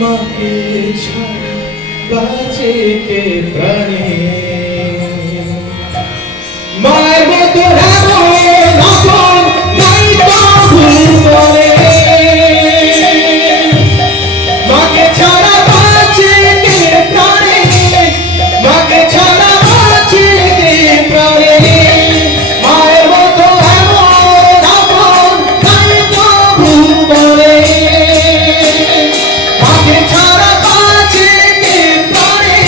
মাকে ছাড়া বাঁচে কে প্রাণে মায়ের মতো আপন নাই তো ভুবনে মাকে ছাড়া বাঁচে কে প্রাণে মাকে ছাড়া বাঁচে কে প্রাণে মায়ের মতো আপন নাই তো ভুবনে মাকে ছাড়া বাঁচে কে প্রাণে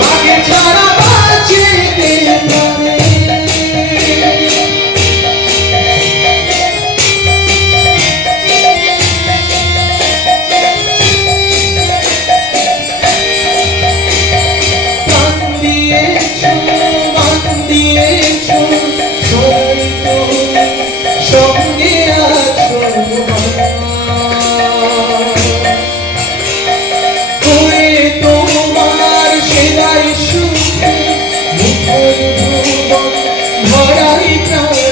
মাকে ছাড়া বাঁচে কে প্রাণে সঙ্গে আছো করে তোমার সেলাই সুখে মুখর ভুবন ভরাই প্রাণ